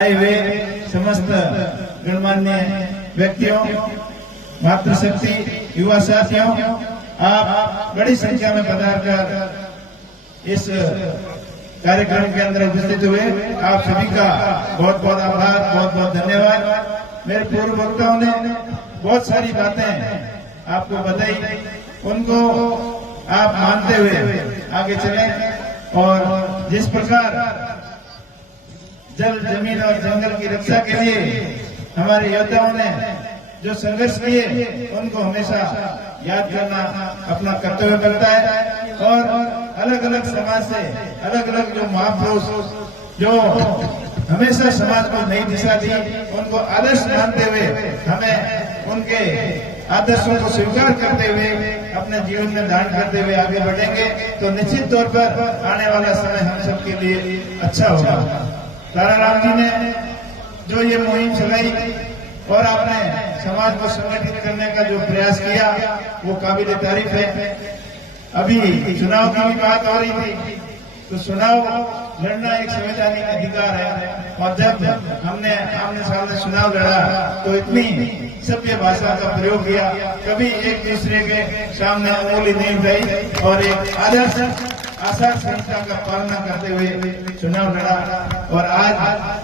आए हुए समस्त गणमान्य व्यक्तियों, मातृशक्ति, युवा साथियों, आप बड़ी संख्या में पधार कर इस कार्यक्रम के अंदर उपस्थित हुए। आप सभी का बहुत बहुत आभार, बहुत बहुत धन्यवाद। मेरे पूर्व वक्ताओं ने बहुत सारी बातें आपको बताई, उनको आप मानते हुए आगे चलें और जिस प्रकार जल, जमीन और जंगल की रक्षा के लिए हमारे योद्धाओं ने जो संघर्ष किए, उनको हमेशा याद करना अपना कर्तव्य बनता है। और अलग अलग समाज से अलग अलग जो महापुरुष जो हमेशा समाज को नई दिशा दी, उनको आदर्श मानते हुए हमें उनके आदर्शों को स्वीकार करते हुए अपने जीवन में धारण करते हुए आगे बढ़ेंगे तो निश्चित तौर पर आने वाला समय हम सबके लिए अच्छा होगा। ताराराम जी ने जो ये मुहिम चलाई और आपने समाज को संगठित करने का जो प्रयास किया, वो काबिल तारीफ है। अभी चुनाव की भी बात हो रही थी, तो चुनाव लड़ना एक संवैधानिक अधिकार है और जब हमने आमने सामने चुनाव लड़ा तो इतनी सभ्य भाषा का प्रयोग किया, कभी एक दूसरे के सामने उंगली नहीं उठाई और एक आदर्श आचार संहिता का पालना करते हुए चुनाव लड़ा। और आज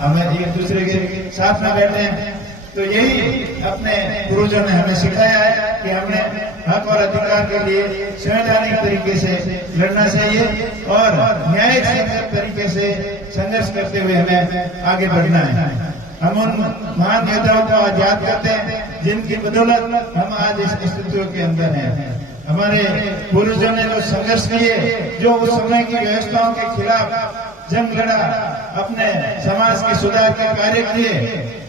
हमें एक दूसरे के साथ में बैठे हैं, तो यही अपने पूर्वजों ने हमें सिखाया है कि हमने हक और अधिकार के लिए संवैधानिक तरीके से लड़ना चाहिए और न्यायिक तरीके से संघर्ष करते हुए हमें आगे बढ़ना है। हम उन महान नेताओं को आज याद करते हैं जिनकी बदौलत हम आज इस स्थितियों के अंदर हैं। हमारे पूर्वजों ने जो संघर्ष किए, जो उस समय की व्यवस्थाओं के खिलाफ जंग लड़ा, अपने समाज के सुधार के कार्य किए,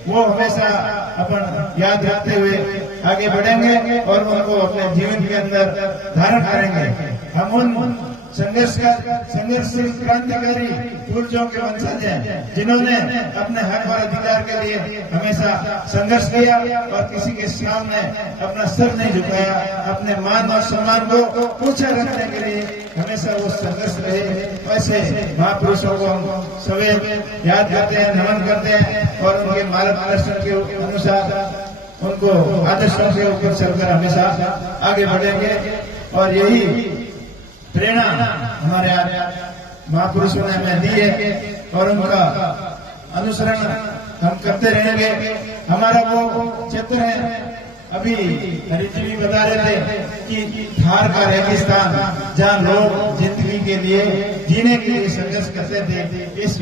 वो हमेशा अपन याद रखते हुए आगे बढ़ेंगे और उनको अपने जीवन के अंदर धारण करेंगे। हम उन संघर्षशील क्रांतिकारी पूर्वजों के वंशज हैं जिन्होंने अपने हक और अधिकार के लिए हमेशा संघर्ष किया और किसी के सामने अपना सर नहीं झुकाया। अपने मान और सम्मान को ऊंचा रखने के लिए हमेशा वो संघर्ष रहे। ऐसे महापुरुषों को हम सदैव याद करते हैं, नमन करते हैं और उनके मार्गदर्शन के अनुसार उनको आदर्शों के ऊपर चलकर हमेशा आगे बढ़ेंगे। और यही प्रेरणा हमारे महापुरुषों ने हमें दी है और उनका अनुसरण हम करते रहेंगे। हमारा वो चित्र है, अभी हरि जी भी बता रहे थे कि थार का रेगिस्तान जहाँ लोग जिंदगी के लिए जीने के लिए संघर्ष करते थे, इस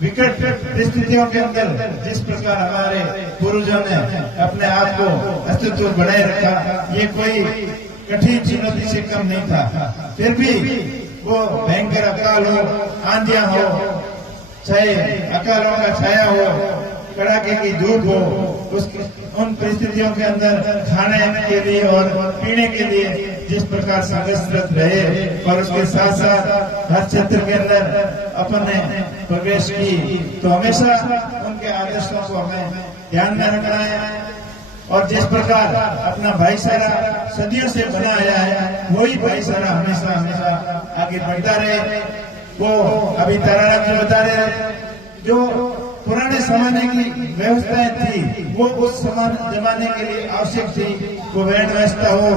विकट परिस्थितियों के अंदर जिस प्रकार हमारे पूर्वजों ने अपने आप को अस्तित्व बनाए रखा, ये कोई कठिन चुनौती से कम नहीं था। फिर भी वो भयंकर अकाल हो, आंधियां हो, चाहे अकालों का छाया हो, कड़ाके की धूप हो, उन परिस्थितियों के अंदर खाने के लिए और पीने के लिए जिस प्रकार संघर्षरत रहे और उसके साथ साथ हर क्षेत्र के अंदर अपन ने प्रवेश की, तो हमेशा उनके आदर्शों को हमें ध्यान में रखना है। और जिस प्रकार अपना भाईचारा सदियों से बना आया है, वही भाईचारा हमेशा हमेशा आगे बढ़ता रहे। वो अभी ताराराम जी बता रहे, जो पुराने जमाने की व्यवस्थाएं थी वो उस जमाने के लिए आवश्यक थी, वो वैन व्यवस्था हो,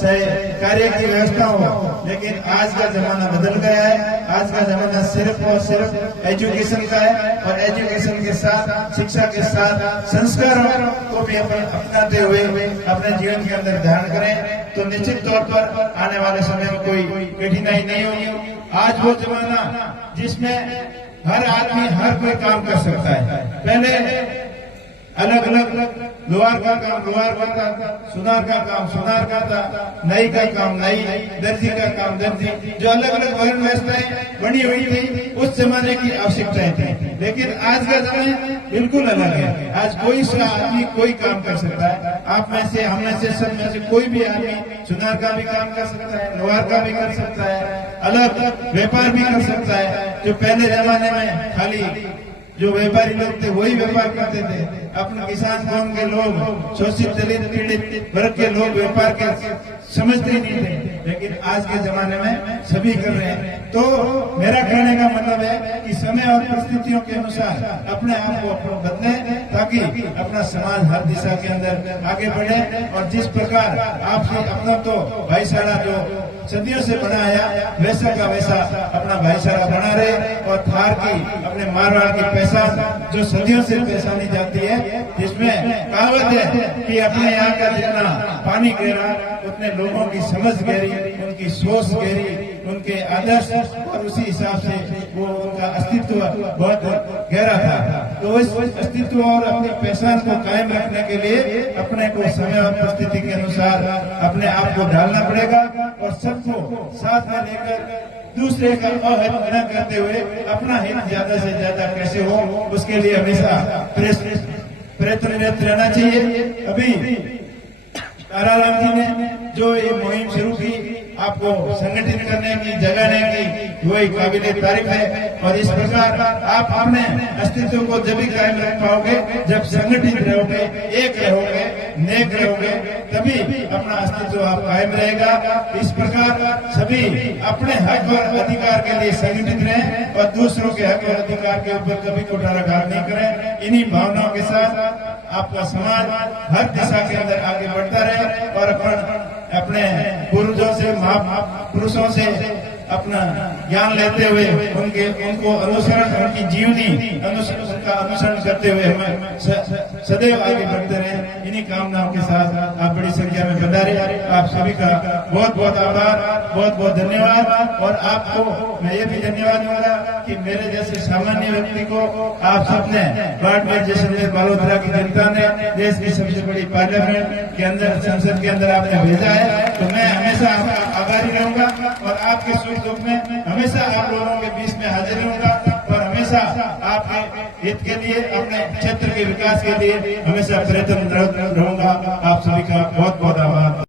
चाहे कार्य की व्यवस्था हो। लेकिन आज का जमाना बदल गया है। आज का जमाना सिर्फ और सिर्फ एजुकेशन का है और एजुकेशन के साथ, शिक्षा के साथ संस्कारों को भी अपनाते हुए अपने जीवन के अंदर धारण करें तो निश्चित तौर पर आने वाले समय में कोई कठिनाई नहीं होगी। आज वो जमाना जिसमें हर आदमी हर कोई काम कर सकता है। पहले अलग अलग लोहार का काम लोहार का था, सुनार का काम सुनार का था, नई का काम नई, दर्जी का काम दर्जी, जो अलग अलग वर्ण व्यवस्थाएं बनी हुई थी उस जमाने की आवश्यकताएं थी। लेकिन आज का समय बिल्कुल अलग है। आज कोई सा आदमी कोई काम कर सकता है। आप में से, हम में से, सब में से कोई भी आदमी सुनार का भी काम कर सकता है, लोहार का भी कर सकता है, अलग व्यापार भी कर सकता है। जो पहले जमाने में खाली जो व्यापारी लोग थे वही व्यापार करते थे, अपने किसान कौम के लोग, शोषित दलित पीड़ित वर्ग के लोग व्यापार के समझते नहीं थे। लेकिन आज के जमाने में सभी कर रहे हैं। तो तो मेरा कहने का मतलब है कि समय और परिस्थितियों के अनुसार अपने आप को बदले, ताकि अपना समाज हर दिशा के अंदर आगे बढ़े। और जिस प्रकार आपसे अपना तो भाईचारा जो सदियों से बना आया, वैसा का वैसा अपना भाईचारा बना रहे। और थार की अपने मारवाड़ की पहचान जो सदियों से पहचानी जाती है, जिसमें कहावत है कि अपने यहाँ का जितना पानी गहरा, उतने लोगों की समझ गहरी, उनकी सोच गहरी, उनके आदर्श, और उसी हिसाब से वो उनका अस्तित्व बहुत गहरा था। तो इस अस्तित्व और अपनी पहचान को कायम रखने के लिए अपने को समय और परिस्थिति के अनुसार अपने आप को ढालना पड़ेगा, और सबको साथ में लेकर दूसरे का अहित न करते हुए अपना हित ज्यादा से ज्यादा कैसे हो, उसके लिए हमेशा प्रयत्नरत रहना चाहिए। अभी ताराराम जी ने जो ये मुहिम शुरू की, आपको संगठित करने की, जगाने की, वही काबिले तारीफ है। और इस प्रकार आप अपने अस्तित्व को जब भी कायम रख पाओगे जब संगठित रहोगे, एक रहोगे, नेक रहोगे, तभी अपना अस्तित्व आप कायम रहेगा। इस प्रकार सभी अपने हक और अधिकार के लिए संगठित रहें और दूसरों के हक और अधिकार के ऊपर कभी कुठाराघात नहीं करें। इन्हीं भावनाओं के साथ आपका समाज हर दिशा के अंदर आगे बढ़ता रहे और अपने पूर्वजों से, महापुरुषों से अपना ज्ञान लेते हुए उनको अनुसरण, उनकी जीवनी उनका अनुसरण करते हुए हमें सदैव आगे बढ़ते रहे। इन्हीं कामनाओं के साथ आप बड़ी संख्या में पधारे। आप सभी का बहुत बहुत आभार, बहुत बहुत धन्यवाद। और आपको मैं ये भी धन्यवाद दूंगा कि मेरे जैसे सामान्य व्यक्ति को आप सबने बाड़मेर जैसलमेर बालोतरा की जनता ने देश की सबसे बड़ी पार्लियामेंट के अंदर, संसद के अंदर आपने भेजा है, तो मैं हमेशा आपका आभारी रहूंगा और आपके सुख दुख में हमेशा आप लोगों के बीच में हाजिर रहूंगा और हमेशा आपके हित के लिए, अपने क्षेत्र के विकास के लिए हमेशा प्रयत्न रहूंगा। आप